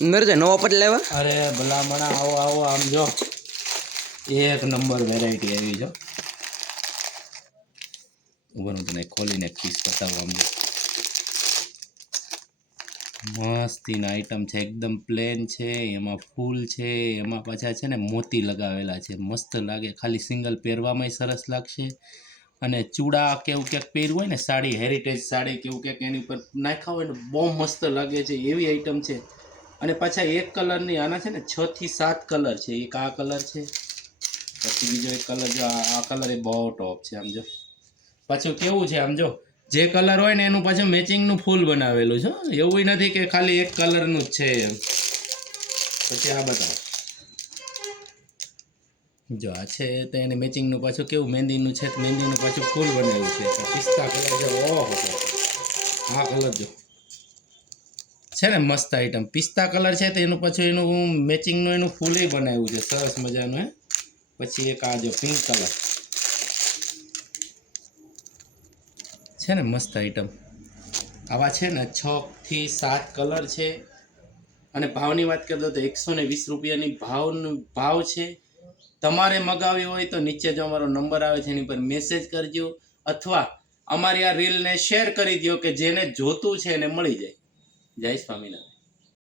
મેરે નવો પટ લેવા અરે ભલામણા આવો આવો આમ જો એક નંબર વેરાયટી આવી જો ઉભરું તને ખોલીને પીસ બતાવો આમ જો મસ્તીના આઈટમ છે એકદમ પ્લેન છે એમાં ફૂલ છે એમાં પાછા છે ને મોતી લગાવેલા છે મસ્ત લાગે ખાલી સિંગલ પહેરવામાં સરસ લાગશે અને ચૂડા કેવું ક્યાંક પહેર્યું હોય ને સાડી હેરિટેજ સાડી કેવું ક્યાંક એની ઉપર નાખ્યા હોય ને બહુ મસ્ત લાગે છે એવી આઈટમ છે અને પાછા એક કલરની આના છે ને 6 થી 7 કલર છે એક આ કલર છે પછી બીજો એક કલર જો આ કલર એ બહુ ટોપ છે આમ જો પાછું કેવું છે આમ જો જે કલર હોય ને એનું પાછું મેચિંગનું ફૂલ બનાવેલું છે એવું નથી કે ખાલી એક કલરનું જ છે એમ પછી આ બતાવો જો આ છે તો એને મેચિંગનું પાછું કેવું મહેંદીનું છે તો મહેંદીનું પાછું ફૂલ બનાવ્યું છે તો પિસ્તા કલર જો ઓહો આ કલર જો છે ને મસ્ત આઈટમ પિસ્તા કલર છે તો એનું પાછું એનું મેચિંગનું એનું ફૂલ બનાવ્યું છે સરસ મજાનું હે પછી એક આ જો પિંક કલર છે ને મસ્ત આઈટમ આવા છે ને 6 થી 7 કલર છે અને ભાવની વાત કરતો તો 120 રૂપિયાની ભાવ છે તમારે મગાવી હોય તો નીચે જો અમારો નંબર આવે છે એની પર મેસેજ કરજો અથવા અમારી આ રીલને શેર કરી દો કે જેને જોતું છે એને મળી જાય જય સ્વામિનારાયણ